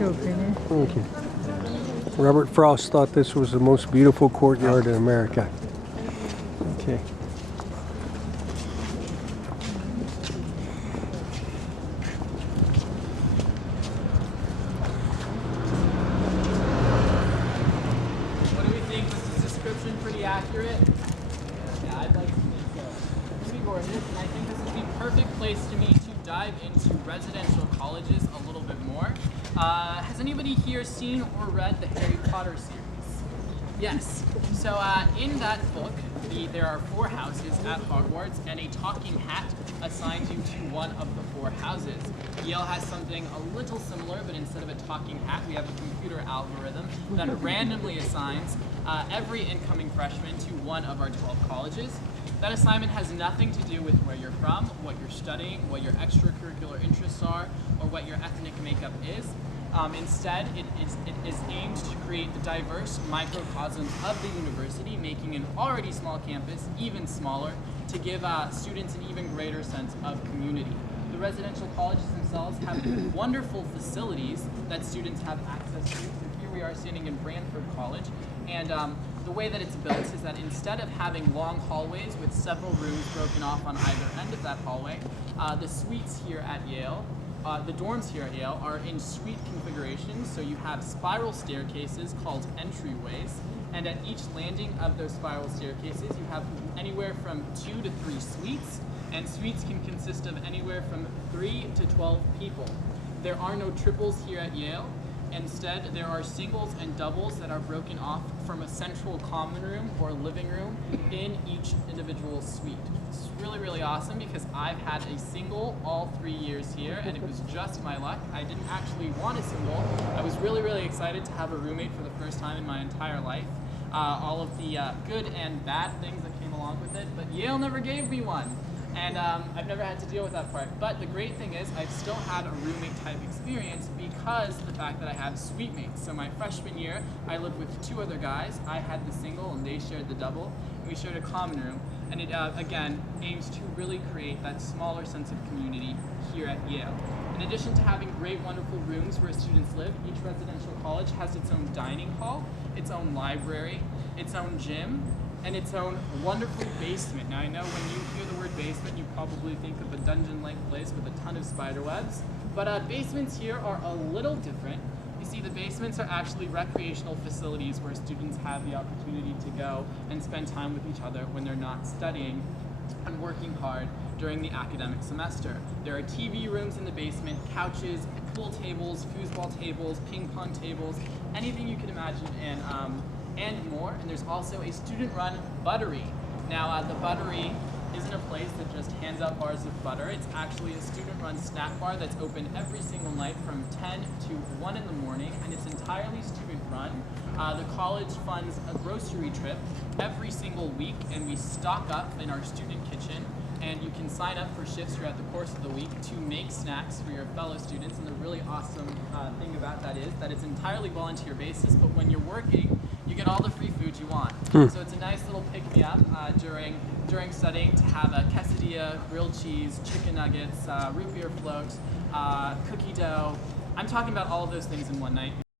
your opinion? Okay. Robert Frost thought this was the most beautiful courtyard in America. Okay. What do we think? Was this description pretty accurate? Yeah, I'd like to think so. It's pretty gorgeous, and I think this is the perfect place to me to dive into residential colleges a little bit more. Has anybody here seen or read the Harry Potter series? Yes. So in that book, there are 4 houses at Hogwarts, and a talking hat assigns you to one of the 4 houses. Yale has something a little similar, but instead of a talking hat, we have a computer algorithm that randomly assigns every incoming freshman to one of our 12 colleges. That assignment has nothing to do with where you're from, what you're studying, what your extracurricular interests are, or what your ethnic makeup is. Instead, it is aimed to create the diverse microcosms of the university, making an already small campus even smaller to give students an even greater sense of community. The residential colleges themselves have wonderful facilities that students have access to. So here we are sitting in Brantford College, and the way that it's built is that instead of having long hallways with several rooms broken off on either end of that hallway, the suites here at Yale, the dorms here at Yale are in suite configurations, so you have spiral staircases called entryways, and at each landing of those spiral staircases you have anywhere from 2 to 3 suites, and suites can consist of anywhere from 3 to 12 people. There are no triples here at Yale. Instead, there are singles and doubles that are broken off from a central common room or living room in each individual suite. It's really, really awesome because I've had a single all 3 years here, and it was just my luck. I didn't actually want a single. I was really, really excited to have a roommate for the first time in my entire life. All of the good and bad things that came along with it, but Yale never gave me one. And I've never had to deal with that part. But the great thing is I've still had a roommate type experience because of the fact that I have suite mates. So my freshman year, I lived with 2 other guys. I had the single and they shared the double. And we shared a common room. And it, again, aims to really create that smaller sense of community here at Yale. In addition to having great, wonderful rooms where students live, each residential college has its own dining hall, its own library, its own gym, and its own wonderful basement. Now I know when you hear the word basement, you probably think of a dungeon-like place with a ton of spider webs, but basements here are a little different. You see, the basements are actually recreational facilities where students have the opportunity to go and spend time with each other when they're not studying and working hard during the academic semester. There are TV rooms in the basement, couches, pool tables, foosball tables, ping pong tables, anything you can imagine, and more. And there's also a student-run buttery. Now, the buttery isn't a place that just hands out bars of butter. It's actually a student-run snack bar that's open every single night from 10 to 1 in the morning, and it's entirely student-run. The college funds a grocery trip every single week, and we stock up in our student kitchen, and you can sign up for shifts throughout the course of the week to make snacks for your fellow students. And the really awesome thing about that is that it's entirely volunteer basis, but when you're working, you get all the free food you want. So it's a nice little pick-me-up during studying to have a quesadilla, grilled cheese, chicken nuggets, root beer float, cookie dough. I'm talking about all of those things in one night.